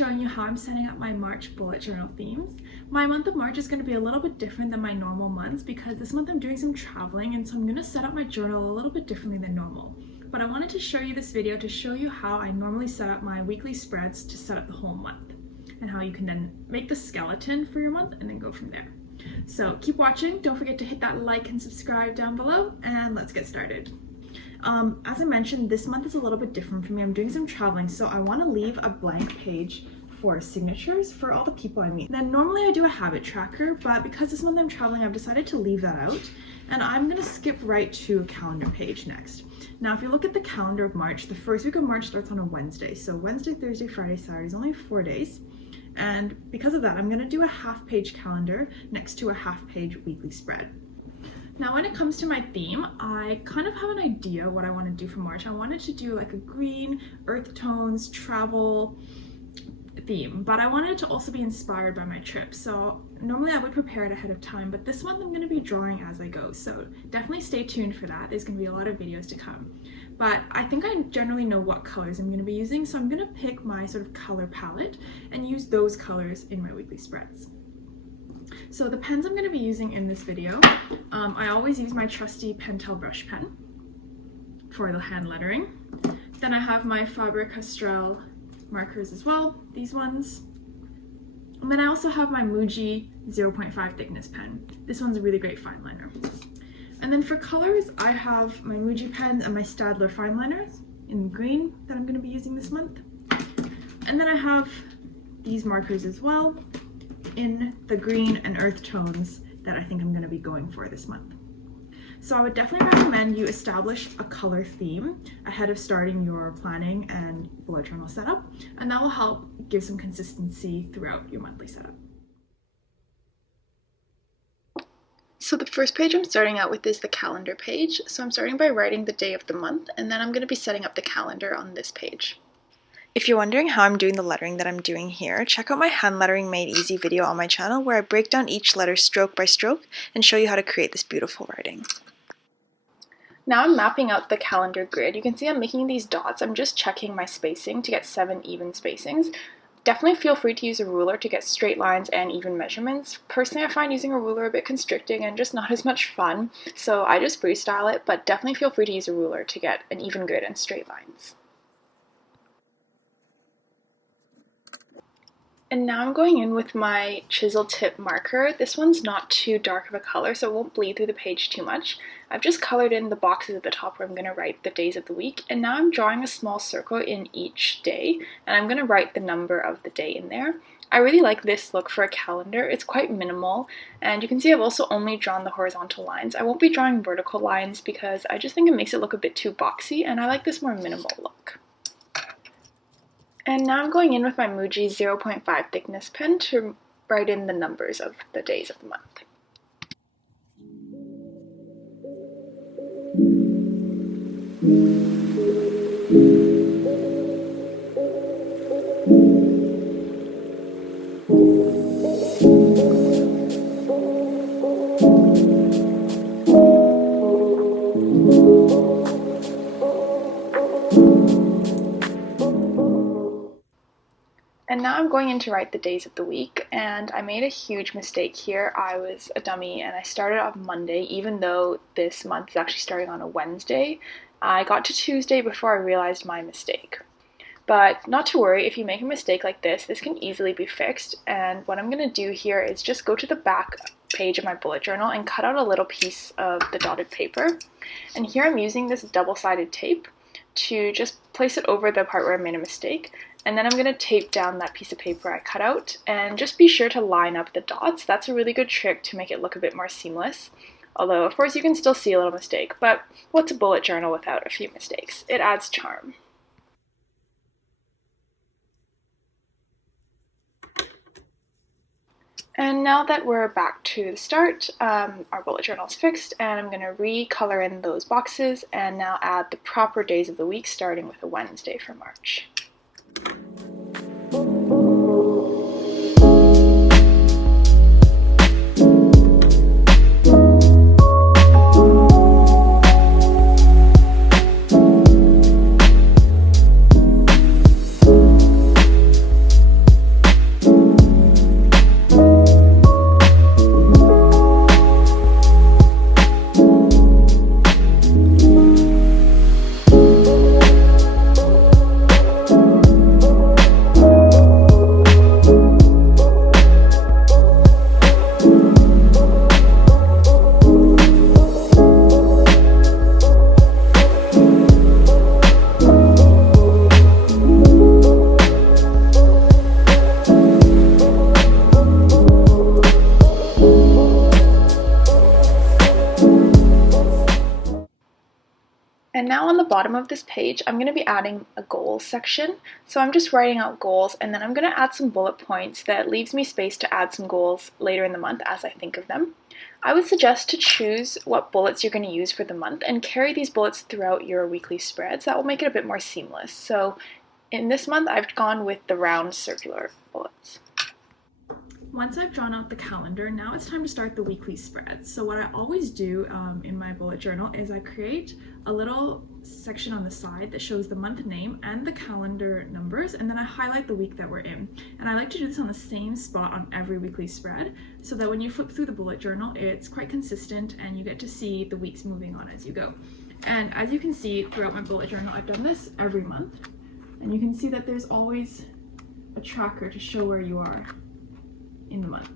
showing you how I'm setting up my March bullet journal themes. My month of March is going to be a little bit different than my normal months because this month I'm doing some traveling, and so I'm going to set up my journal a little bit differently than normal. But I wanted to show you this video to show you how I normally set up my weekly spreads to set up the whole month, and how you can then make the skeleton for your month and then go from there. So keep watching, don't forget to hit that like and subscribe down below, and let's get started. As I mentioned, this month is a little bit different for me. I'm doing some traveling, so I want to leave a blank page for signatures for all the people I meet. Then normally I do a habit tracker, but because this month I'm traveling, I've decided to leave that out, and I'm going to skip right to a calendar page next. Now, if you look at the calendar of March, the first week of March starts on a Wednesday. So Wednesday, Thursday, Friday, Saturday is only 4 days. And because of that, I'm going to do a half-page calendar next to a half-page weekly spread. Now, when it comes to my theme, I kind of have an idea what I want to do for March. I wanted to do like a green, earth tones, travel theme, but I wanted it to also be inspired by my trip. So normally I would prepare it ahead of time, but this month I'm going to be drawing as I go. So definitely stay tuned for that. There's going to be a lot of videos to come. But I think I generally know what colors I'm going to be using, so I'm going to pick my sort of color palette and use those colors in my weekly spreads. So the pens I'm going to be using in this video, I always use my trusty Pentel brush pen for the hand lettering. Then I have my Faber-Castell markers as well, these ones. And then I also have my Muji 0.5 thickness pen. This one's a really great fine liner. And then for colors, I have my Muji pens and my Staedtler fine liners in green that I'm going to be using this month. And then I have these markers as well in the green and earth tones that I think I'm going to be going for this month. So I would definitely recommend you establish a color theme ahead of starting your planning and bullet journal setup, and that will help give some consistency throughout your monthly setup. So the first page I'm starting out with is the calendar page. So I'm starting by writing the day of the month, and then I'm going to be setting up the calendar on this page. If you're wondering how I'm doing the lettering that I'm doing here, check out my hand lettering made easy video on my channel where I break down each letter stroke by stroke and show you how to create this beautiful writing. Now I'm mapping out the calendar grid. You can see I'm making these dots. I'm just checking my spacing to get 7 even spacings. Definitely feel free to use a ruler to get straight lines and even measurements. Personally, I find using a ruler a bit constricting and just not as much fun, so I just freestyle it, but definitely feel free to use a ruler to get an even grid and straight lines. And now I'm going in with my chisel tip marker. This one's not too dark of a color, so it won't bleed through the page too much. I've just colored in the boxes at the top where I'm going to write the days of the week, and now I'm drawing a small circle in each day, and I'm going to write the number of the day in there. I really like this look for a calendar. It's quite minimal, and you can see I've also only drawn the horizontal lines. I won't be drawing vertical lines because I just think it makes it look a bit too boxy, and I like this more minimal look. And now I'm going in with my Muji 0.5 thickness pen to write in the numbers of the days of the month. And now I'm going in to write the days of the week, and I made a huge mistake here. I was a dummy and I started on Monday, even though this month is actually starting on a Wednesday. I got to Tuesday before I realized my mistake. But not to worry, if you make a mistake like this can easily be fixed, and what I'm going to do here is just go to the back page of my bullet journal and cut out a little piece of the dotted paper. And here I'm using this double-sided tape to just place it over the part where I made a mistake. And then I'm going to tape down that piece of paper I cut out, and just be sure to line up the dots. That's a really good trick to make it look a bit more seamless. Although, of course, you can still see a little mistake, but what's a bullet journal without a few mistakes? It adds charm. And now that we're back to the start, our bullet journal is fixed, and I'm going to recolor in those boxes and now add the proper days of the week, starting with a Wednesday for March. And now on the bottom of this page, I'm going to be adding a goals section. So I'm just writing out goals, and then I'm going to add some bullet points that leaves me space to add some goals later in the month as I think of them. I would suggest to choose what bullets you're going to use for the month and carry these bullets throughout your weekly spreads. That will make it a bit more seamless. So in this month, I've gone with the round circular bullets. Once I've drawn out the calendar, now it's time to start the weekly spreads. So what I always do in my bullet journal is I create a little section on the side that shows the month name and the calendar numbers, and then I highlight the week that we're in. And I like to do this on the same spot on every weekly spread so that when you flip through the bullet journal, it's quite consistent and you get to see the weeks moving on as you go. And as you can see throughout my bullet journal, I've done this every month, and you can see that there's always a tracker to show where you are in the month.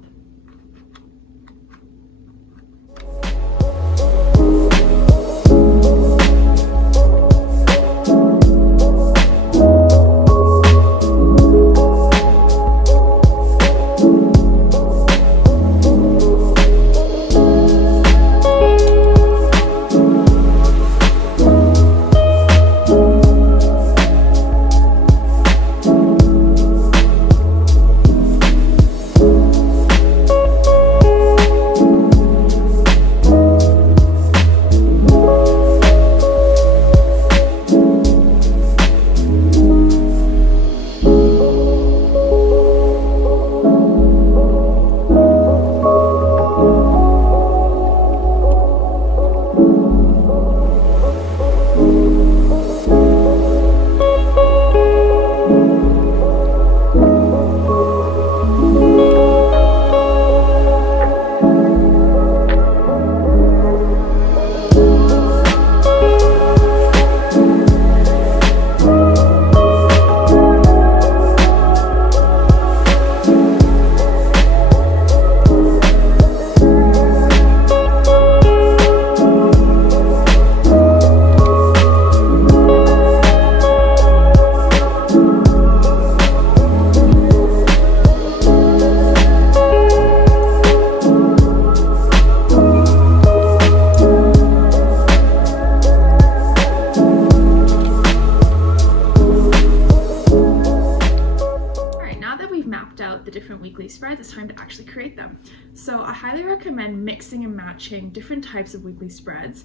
The different weekly spreads, it's time to actually create them. So I highly recommend mixing and matching different types of weekly spreads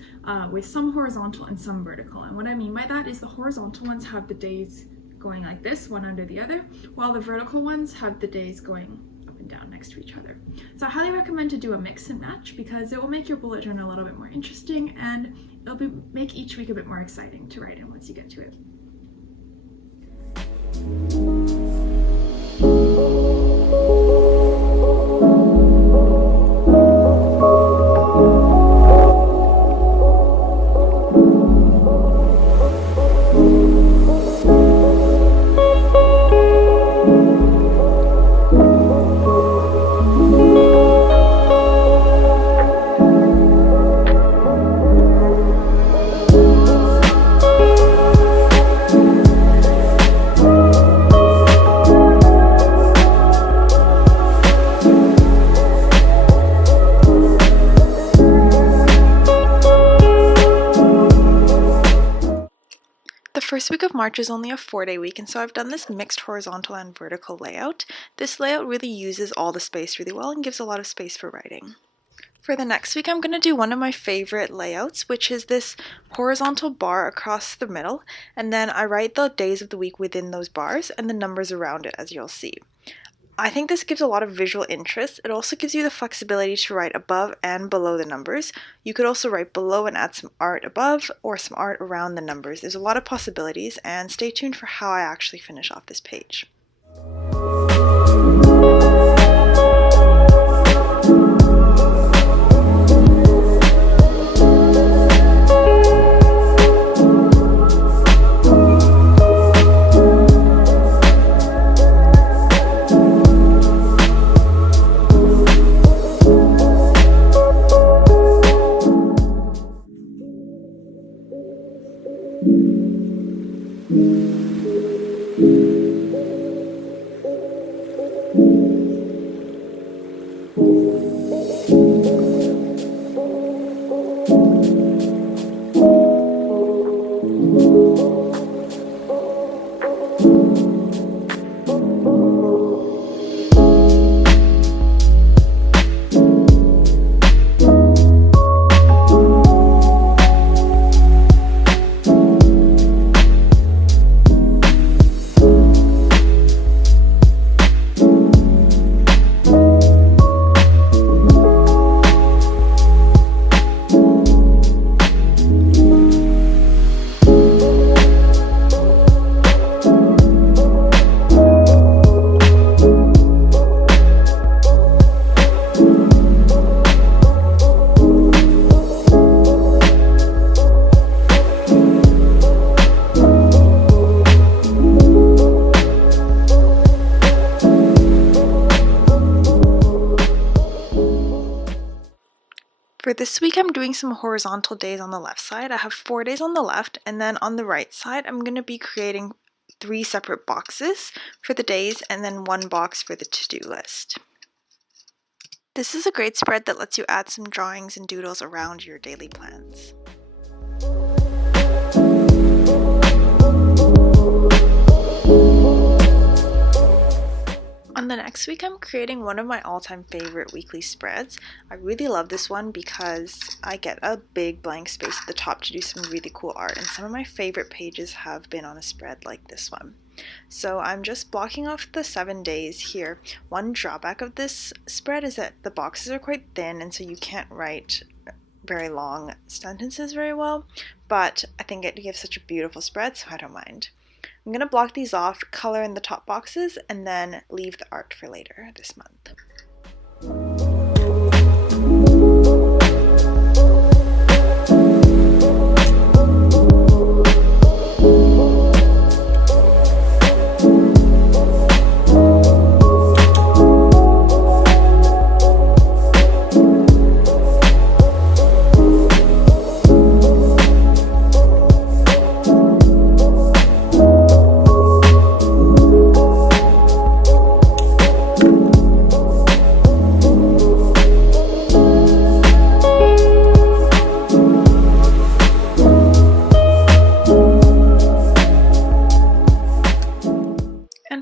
with some horizontal and some vertical. And what I mean by that is the horizontal ones have the days going like this, one under the other, while the vertical ones have the days going up and down next to each other. So I highly recommend to do a mix and match because it will make your bullet journal a little bit more interesting, and it'll make each week a bit more exciting to write in once you get to it. The first week of March is only a 4-day week, and so I've done this mixed horizontal and vertical layout. This layout really uses all the space really well and gives a lot of space for writing. For the next week, I'm going to do one of my favorite layouts, which is this horizontal bar across the middle, and then I write the days of the week within those bars and the numbers around it, as you'll see. I think this gives a lot of visual interest. It also gives you the flexibility to write above and below the numbers. You could also write below and add some art above or some art around the numbers. There's a lot of possibilities, and stay tuned for how I actually finish off this page. For this week, I'm doing some horizontal days on the left side. I have 4 days on the left, and then on the right side, I'm going to be creating 3 separate boxes for the days and then 1 box for the to-do list. This is a great spread that lets you add some drawings and doodles around your daily plans. On the next week, I'm creating one of my all-time favorite weekly spreads. I really love this one because I get a big blank space at the top to do some really cool art, and some of my favorite pages have been on a spread like this one. So I'm just blocking off the 7 days here. One drawback of this spread is that the boxes are quite thin, and so you can't write very long sentences very well, but I think it gives such a beautiful spread, so I don't mind. I'm going to block these off, color in the top boxes, and then leave the art for later this month.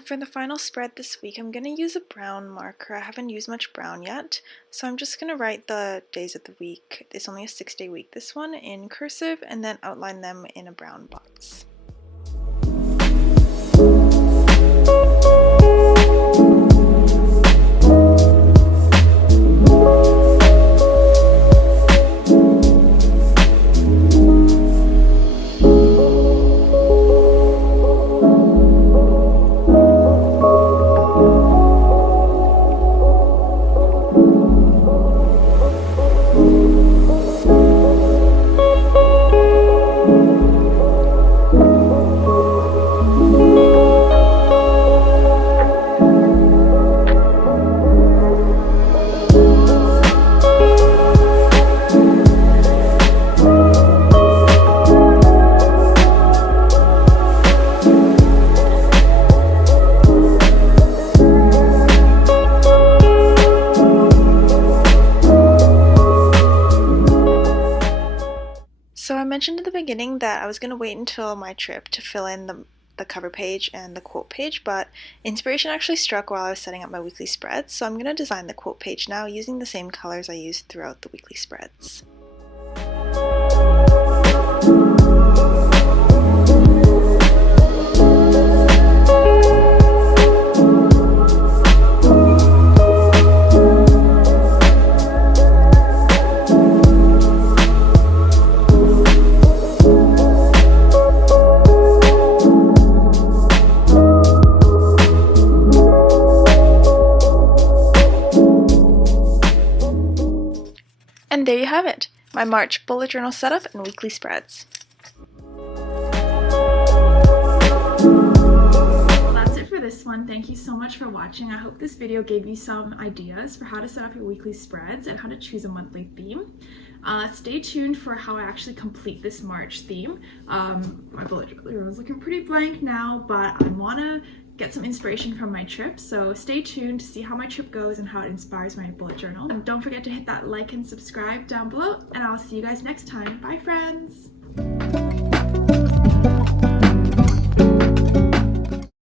For the final spread this week, I'm going to use a brown marker. I haven't used much brown yet, so I'm just going to write the days of the week. It's only a 6-day week, this one, in cursive, and then outline them in a brown box. So I mentioned at the beginning that I was going to wait until my trip to fill in the cover page and the quote page, but inspiration actually struck while I was setting up my weekly spreads, so I'm going to design the quote page now using the same colors I used throughout the weekly spreads. And there you have it, my March bullet journal setup and weekly spreads. Well, that's it for this one. Thank you so much for watching. I hope this video gave you some ideas for how to set up your weekly spreads and how to choose a monthly theme. Stay tuned for how I actually complete this March theme. My bullet journal is looking pretty blank now, but I want to get some inspiration from my trip, so stay tuned to see how my trip goes and how it inspires my bullet journal. And don't forget to hit that like and subscribe down below, and I'll see you guys next time. Bye, friends!